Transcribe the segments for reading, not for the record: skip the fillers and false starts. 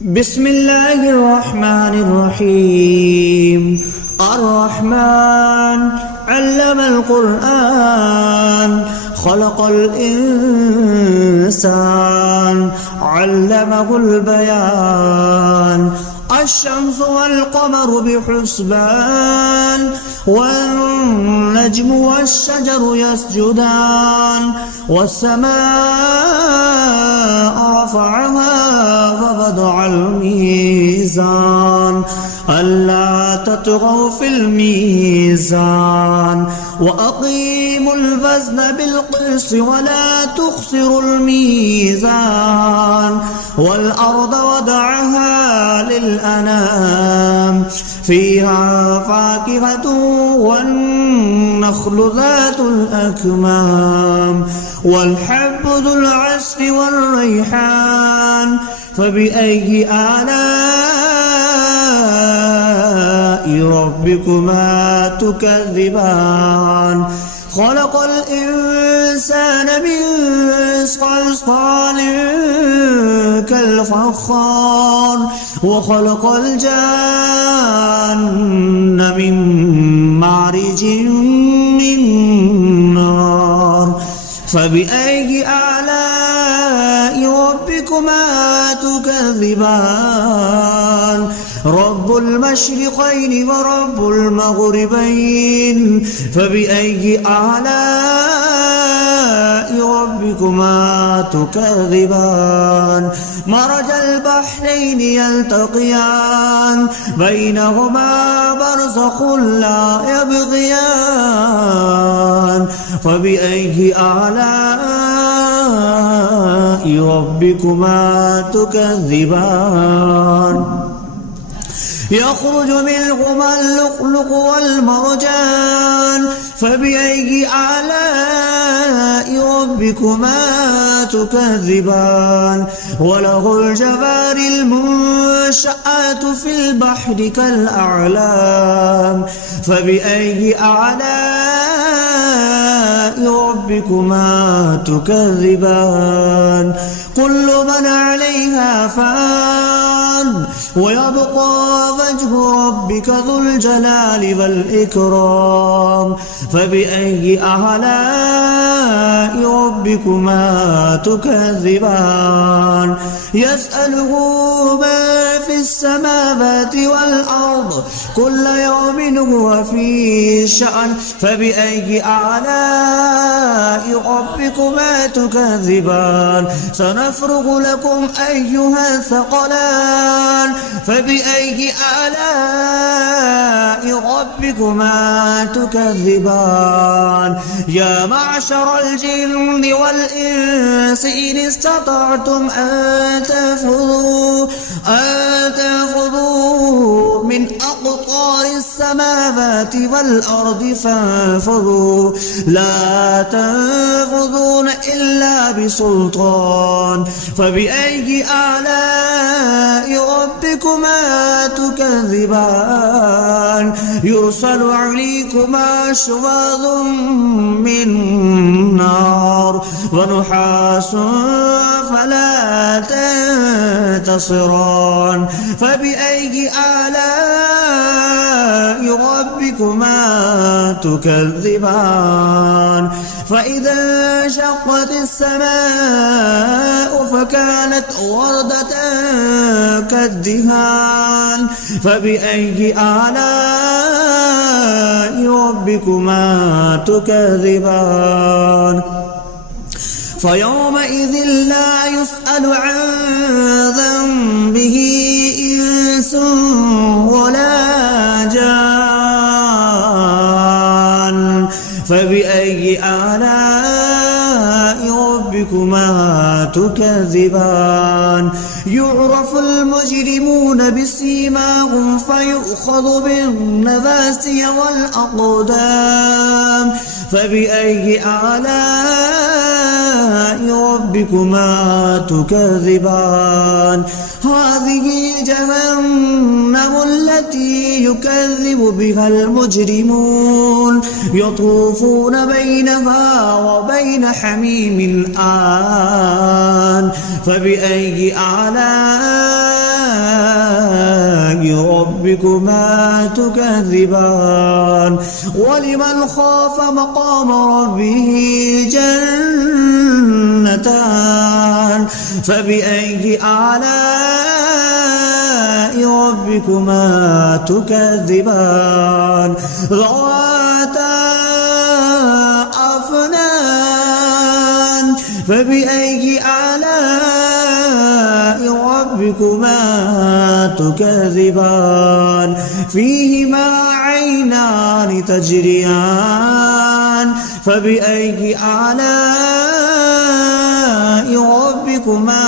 بسم الله الرحمن الرحيم. الرحمن علم القرآن خلق الإنسان علمه البيان. الشمس والقمر بحسبان والنجم والشجر يسجدان والسماء رفعها ووضع الميزان ألا تطغوا في الميزان وأقيموا الوزن بالقسط ولا تخسروا الميزان والأرض وضعها للأنام فيها فاكهة والنخل ذات الأكمام والحب ذو العصف والريحان فبأي آلاء ربكما تكذبان. خلق الإنسان من صلصال كالفخار وخلق الجان من مارج من نار فبأي آلاء ربكما تكذبان. رب المشرقين ورب المغربين فبأي آلاء ربكما تكذبان. مرج البحرين يلتقيان بينهما برزخ لا يبغيان فبأي آلاء ربكما تكذبان. يخرج منهما اللؤلؤ والمرجان فبأي آلاء ربكما تكذبان. وله الجوار المنشآت في البحر كالأعلام فبأي آلاء ربكما تكذبان. كل من عليها فان ويبقى وجه ربك ذو الجلال والإكرام فبأي آلاء ربكما تكذبان. يسأله من في السماوات والأرض كل يوم هو في شأن فبأي آلاء ربكما تكذبان. سنفرغ لكم أيها الثقلان فبأي آلاء ربكما تكذبان. يا معشر الجن والإنس إن استطعتم أن تنفذوا من أقطار السماوات والأرض فانفذوا لا تنفذون إلا بسلطان فبأي آلاء ربكما تكذبان. يرسل عليكما شواظ من نار ونحاس فلا تنتصران فبأي آلاء ربكما تكذبان. فإذا انشقت السماء فكانت وردة كالدهان فبأي آلاء ربكما تكذبان. فيومئذ لا يسأل عن ذنبه إنس ولا جان فبأي آلاء ربكما تكذبان. يعرف المجرمون بسيماهم فيؤخذ بالنواسي والأقدام فبأي آلاء ربكما تكذبان. هذه جهنم التي يكذب بها المجرمون يطوفون بينها وبين حميم آن فبأي آلاء ربكما تكذبان ولمن خاف مقام ربه جنتان فبأي آلاء ربكما تكذبان ذواتا أفنان فبأي آلاء ربكما تكذبان فيهما عينان تجريان فبأي آلاء ربكما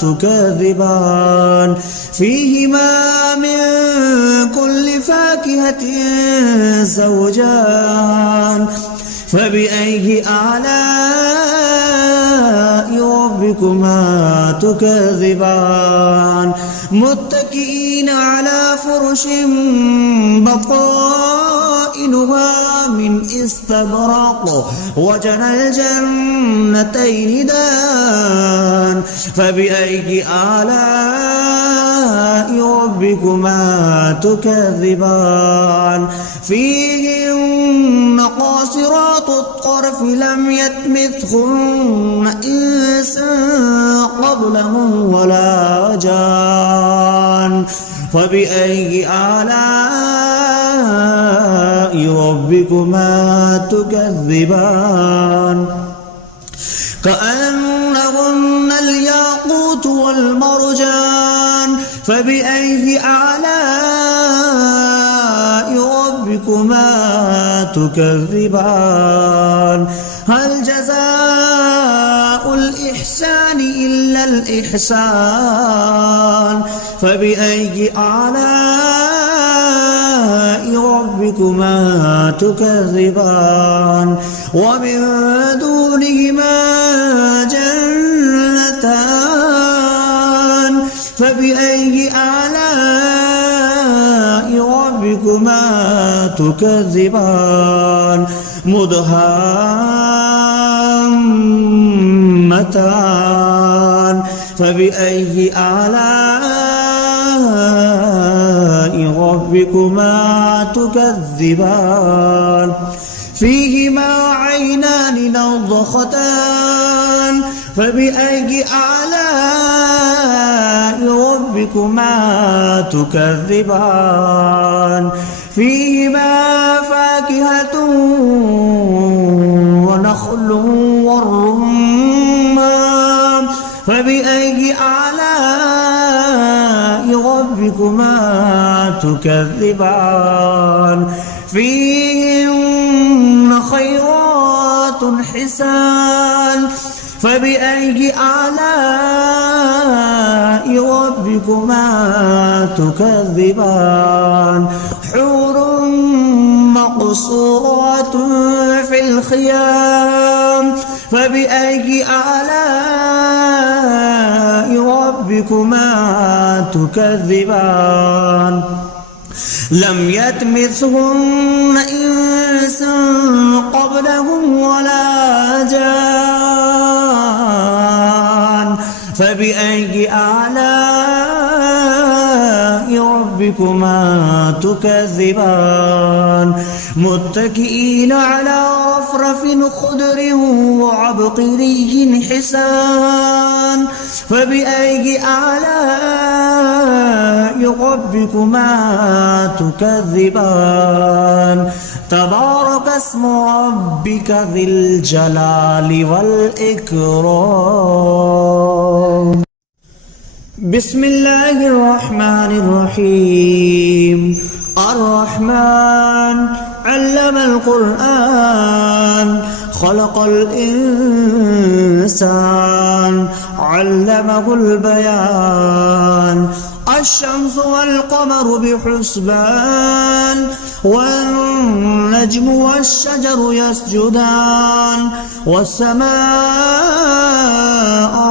تكذبان فيهما من كل فاكهة زوجان فبأي آلاء ربكما تكذبان متكئين على فرش بطائنها من استبرق وجنى الجنتين دان فبأي آلاء ربكما تكذبان فيهن قاصرات الطرف لم يطمثهن إنس قبلهم ولا جان فبأي آلاء ربكما تكذبان كأنهن الياقوت والمرجان فبأي آلاء ربكما تكذبان هل جزاء الإحسان إلا الإحسان فبأي آلاء ربكما تكذبان ومن دونهما جنتان فبأي آلاء ربكما تكذبان مدهامتان فبأي آلاء ربكما تكذبان فيهما عينان نضختان فبأي آلاء ربكما تكذبان فيهما فاكهة ونخل والرمان فبأي آلاء ربكما تكذبان فيهن خيرات حسان فبأي آلاء ربكما تكذبان حور مقصورات في الخيام فبأي آلاء ربكما تكذبان لم يطمثهن إنس قبلهم ولا جان فبأي آلاء ربكما تكذبان متكئين على رفرف خضر وعبقري حسان فبأي آلاء ربكما تكذبان تبارك اسم ربك ذي الجلال والإكرام بسم الله الرحمن الرحيم الرحمن علم القرآن خلق الإنسان علمه البيان الشمس والقمر بحسبان والنجم والشجر يسجدان والسماء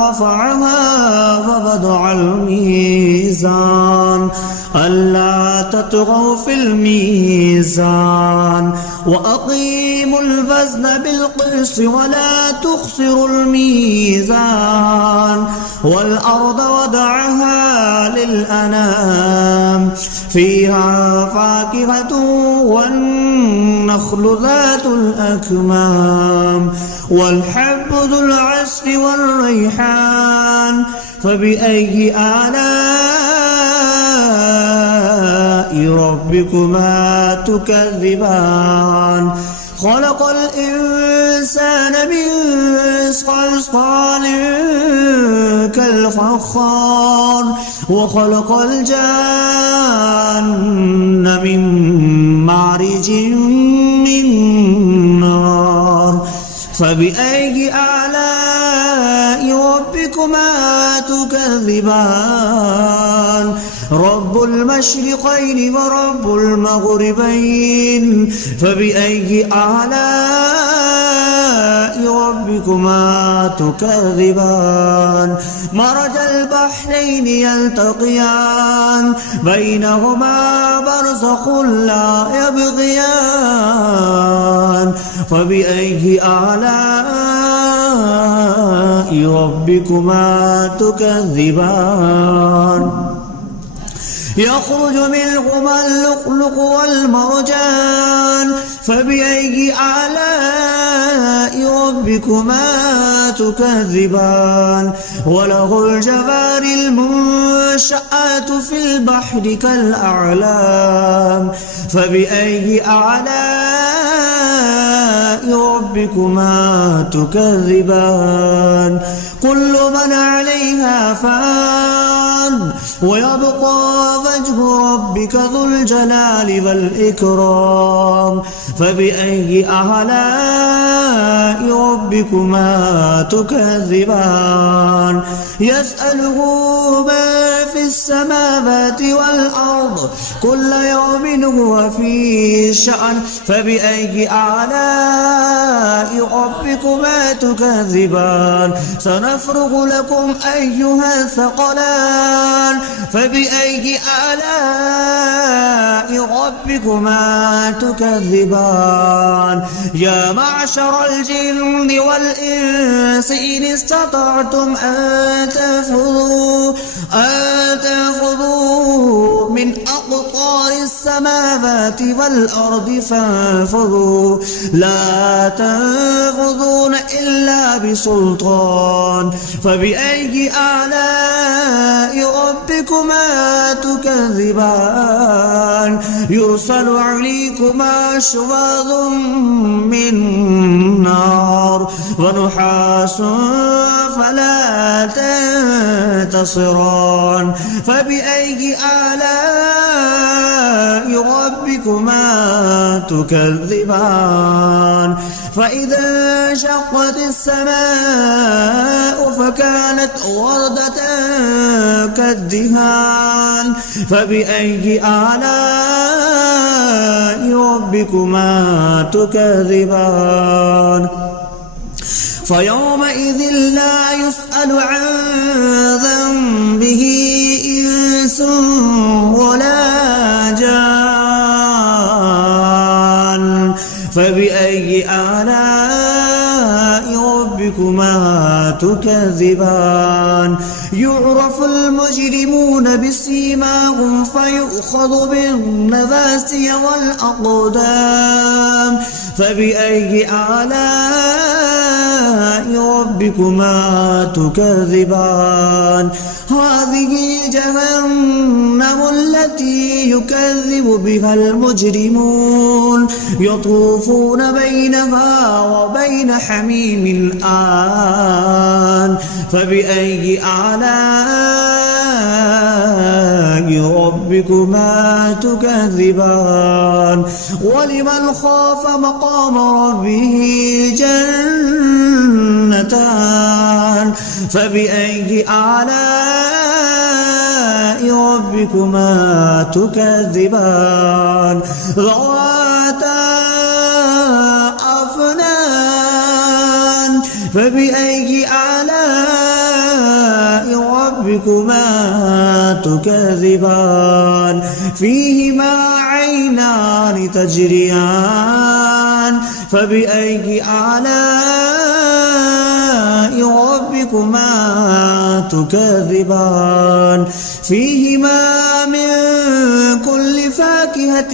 رفعها ووضع الميزان ألا تطغوا في الميزان وأقيموا الوزن بالقسط ولا تخسروا الميزان والأرض وضعها للأنام فيها فاكهة والنخل ذات الأكمام والحب ذو العصف والريحان فبأي آلاء ربكما تكذبان خلق الإنسان من صلصال كالفخار وخلق الجان من مارج من نار فبأي آلاء ربكما تكذبان رب المشرقين ورب المغربين فبأي آلاء ربكما تكذبان مرج البحرين يلتقيان بينهما برزخ لا يبغيان فبأي آلاء ربكما تكذبان يخرج منهما اللؤلؤ والمرجان فبأي آلاء ربكما تكذبان وله الجوار المنشآت في البحر كالأعلام فبأي آلاء ربكما تكذبان كل من عليها فان ويبقى وجه ربك ذو الجلال والإكرام فبأي آلاء ربكما تكذبان يسأله ما في السماوات والأرض كل يوم هو في شأن فبأي آلاء ربكما تكذبان سنفرغ لكم أيها الثقلان فبأي آلاء ربكما تكذبان يا معشر الجن والإنس إن استطعتم أن تنفذوا من أقطار السماوات والأرض فانفذوا لا تنفذون إلا بسلطان فبأي آلاء ربكما تكذبان يرسل عليكما شواظ من نار ونحاس فلا تنتصران فبأي آلاء ربكما تكذبان فإذا انشقت السماء فكانت وردة كالدهان فبأي آلاء ربكما تكذبان فيومئذ لا يسأل عن ذنبه إنس ولا جان فبأي آلاء ربكما تكذبان يعرف المجرمون بسيماهم فيؤخذ بالنواسي والأقدام فبأي آلاء ربكما تكذبان هذه جهنم التي يكذب بها المجرمون يطوفون بينها وبين حميم آن فبأي آلاء ربكما تكذبان ولمن خاف مقام ربه جنتان فبأي آلاء ربكما تكذبان ذواتا أفنان فبأي آلاء ربكما تكذبان فيهما عينان تجريان فبأي آلاء ربكما تكذبان فيهما من كل فاكهة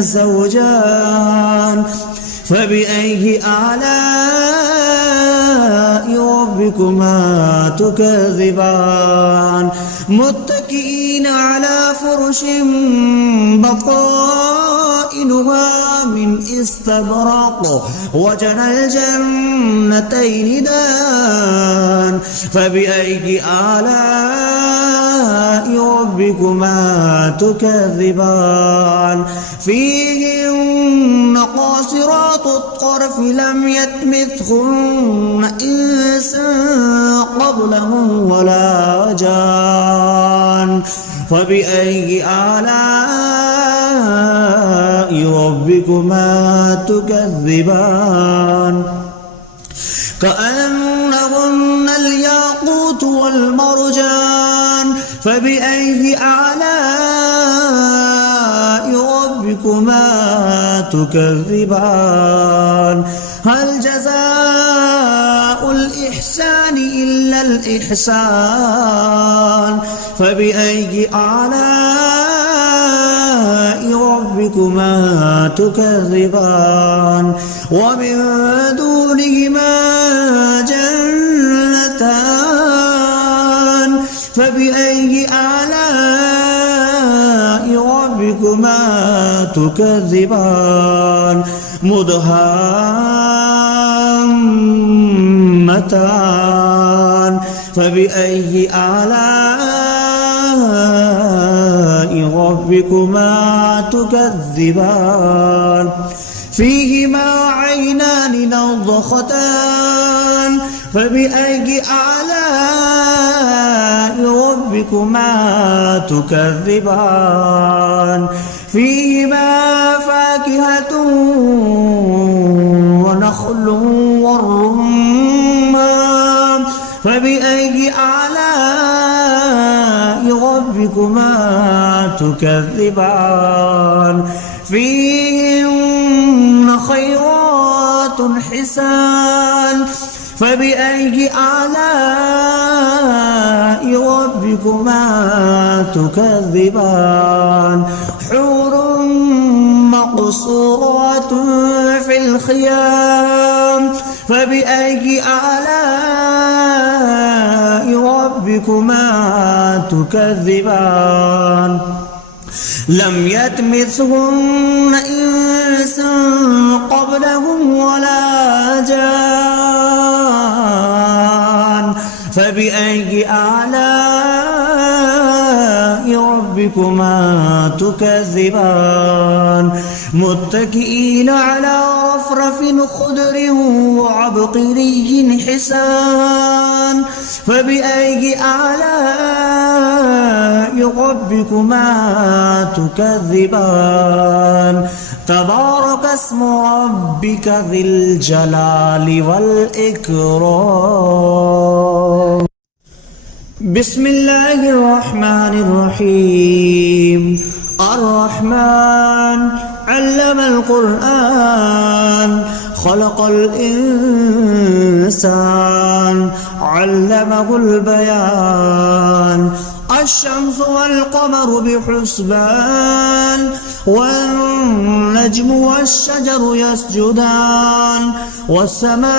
زوجان فبأي آلاء ربكما تكذبان متكئين على فرش بطائنها من استبرق وجنى الجنتين دان فبأي آلاء ربكما تكذبان فيهن قاصرات الطرف لم يطمثهن إنس قبلهم ولا جان فبأي آلاء ربكما تكذبان كأنهن الياقوت والمرجان فبأي آلاء ربكما تكذبان هل جزاء الإحسان إلا الإحسان فبأي آلاء ربكما تكذبان ومن دونهما جنتان فبأي آلاء ربكما تكذبان مدهامتان فبأي آلاء ربكما تكذبان فيهما عينان نضختان فبأي آلاء ربكما تكذبان فيهما فاكهة ونخل والرمان فبأي آلاء ربكما تكذبان فيهن خيرات حسان فبأي آلاء ربكما تكذبان حور مقصورات في الخيام فبأي آلاء ربكما تكذبان لم يطمثهن إنس قبلهم ولا جان فبأي آلاء ربكما تكذبان متكئين على رفرف خضر وعبقري حسان فبأي آلاء ربكما تكذبان تبارك اسم ربك ذي الجلال والإكرام بسم الله الرحمن الرحيم الرحمن علم القرآن خلق الإنسان علمه البيان الشمس والقمر بحسبان والنجم والشجر يسجدان والسماء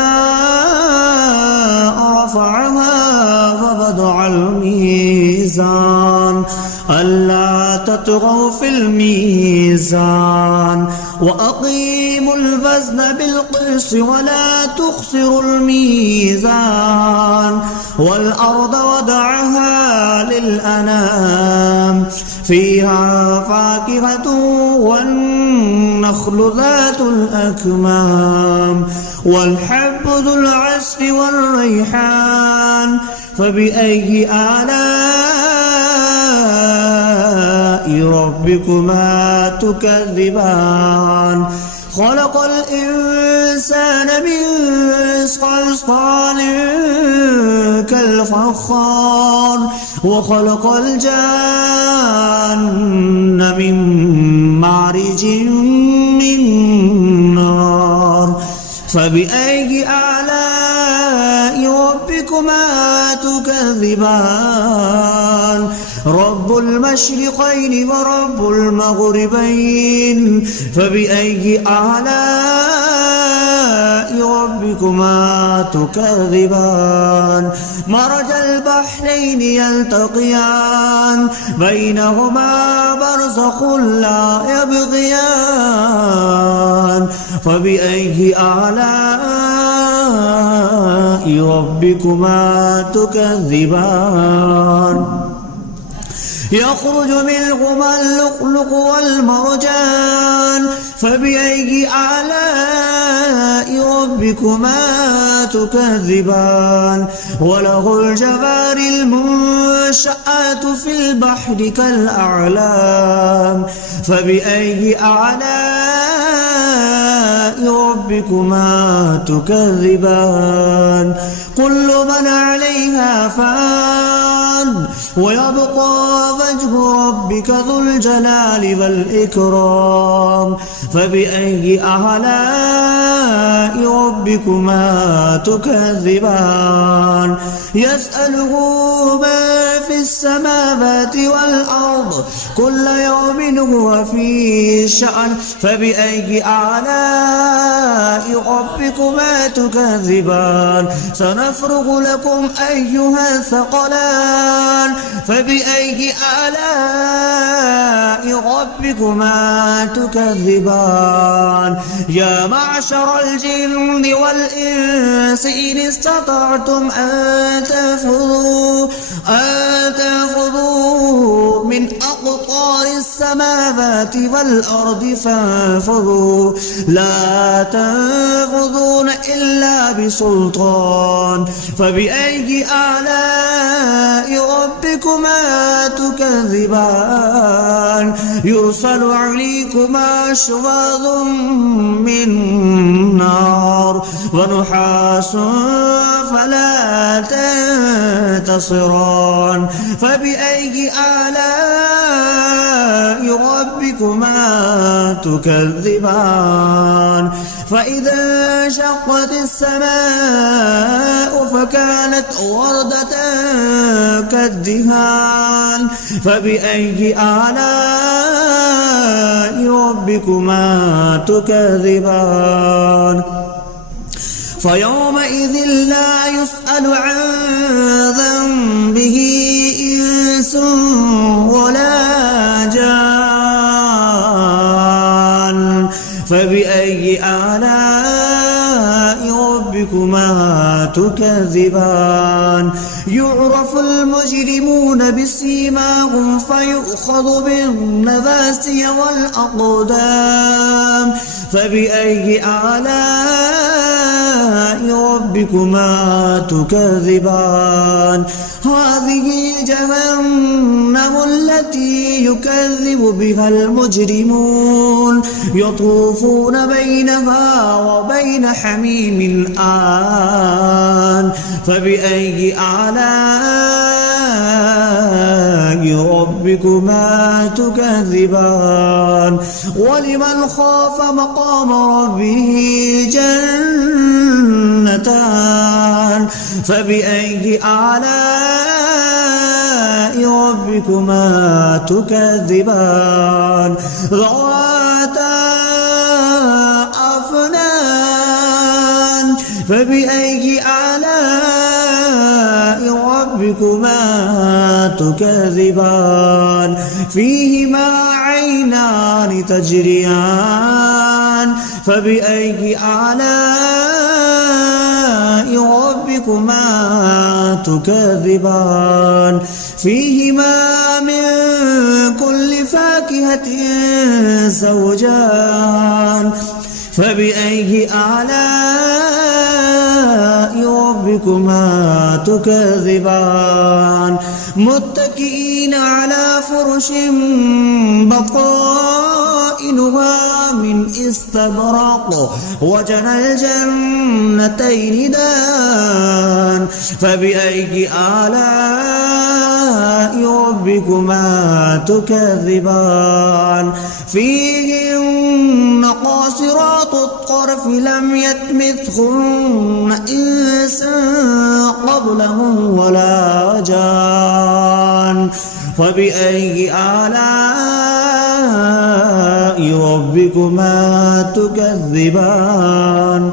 رفعها ووضع الميزان ألا تطغوا في الميزان وأقيموا الوزن بالقسط ولا تخسروا الميزان والأرض وضعها للأنام فيها فاكهة والنخل ذات الأكمام والحب ذو العصف والريحان فبأي آلاء ربكما تكذبان خلق الإنسان من صلصال كالفخار وخلق الجان من مارج من نار فبأي آلاء ربكما تكذبان رب المشرقين ورب المغربين فبأي آلاء ربكما تكذبان مرج البحرين يلتقيان بينهما برزخ لا يبغيان فبأي آلاء ربكما تكذبان يخرج منهما اللؤلؤ والمرجان فبأي آلاء ربكما تكذبان وله الجوار المنشآت في البحر كالأعلام فبأي آلاء ربكما تكذبان كل من عليها فان ويبقى وجه ربك ذو الجلال والإكرام فبأي آلاء ربكما تكذبان يسأله ما في السماوات والأرض كل يوم هو في شأن فبأي آلاء ربكما تكذبان سنفرغ لكم أيها الثقلان فبأي آلاء ربكما تكذبان يا معشر الجن والإنس إن استطعتم أن تنفذوا من أقطار السماوات والأرض فانفذوا لا تنفذون إلا بسلطان فبأي آلاء ربكما تكذبان يرسل عليكما شواظ من نار ونحاس فلا تنتصران فبأي آلاء ربكما تكذبان فإذا انشقت السماء فكانت وردة كالدهان فبأي آلاء ربكما تكذبان فيومئذ لا يسأل عن ذنبه إنس ولا جان فبأي آلاء ربكما تكذبان يعرف المجرمون بسيماهم فيؤخذ بالنواسي والأقدام فبأي آلاء ربكما تكذبان هذه جهنم التي يكذب بها المجرمون يطوفون بينها وبين حميم آن فبأي آلاء ربكما تكذبان ولمن خاف مقام ربه جنتان فبأي آلاء ربكما تكذبان ذواتا أفنان فبأي آلاء ربكما تكذبان فيهما عينان تجريان فبأي آلاء ربكما تكذبان فيهما من كل فاكهة زوجان فبأي آلاء ربكما تكذبان متكئين على فرش بطائنها من استبرق وجنى الجنتين دان فبأي آلاء ربكما تكذبان فيهن قاصرات الطرف لم يطمثهن إنس قبلهم ولا جان فبأي آلاء ربكما تكذبان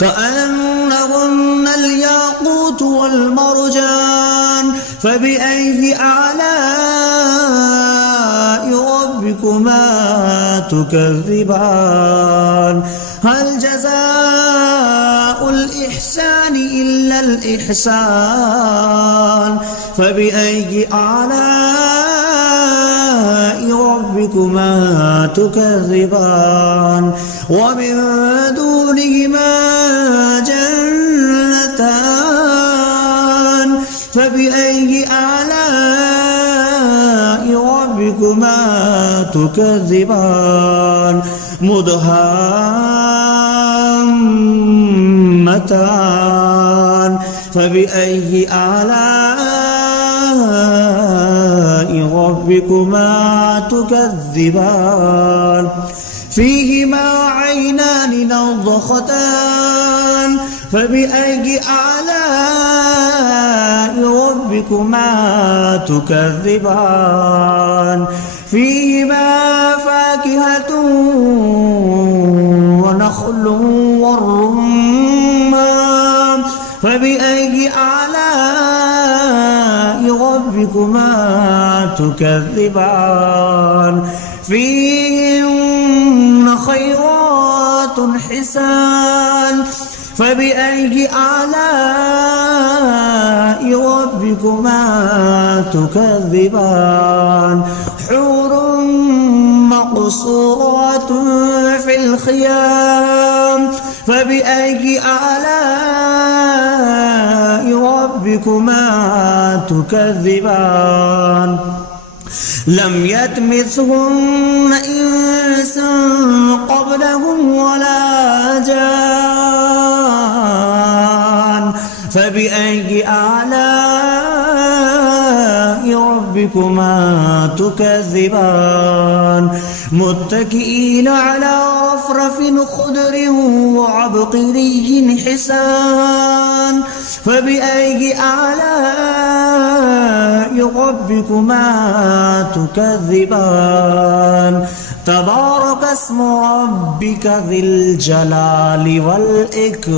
كأنهن الياقوت والمرجان فبأي آلاء ربكما تكذبان هل جزاء الإحسان إلا الإحسان فبأي آلاء ربكما تكذبان ومن دونهما جنتان فبأي آلاء ربكما تكذبان مدهامتان فبأي آلاء ربكما تكذبان فيهما عينان نضختان فبأي آلاء ربكما تكذبان فيهما فاكهة ونخل والرمان فبأي آلاء ربكما تكذبان فيهن خيرات حسان فبأي آلاء ربكما تكذبان حور مقصورات في الخيام فبأي آلاء ربكما تكذبان لم يطمثهن إنس قبلهم ولا جان فبأي آلاء ربكما تكذبان متكئين على رفرف خضر وعبقري حسان فبأي آلاء ربكما تكذبان تبارك اسم ربك ذي الجلال والإكرام.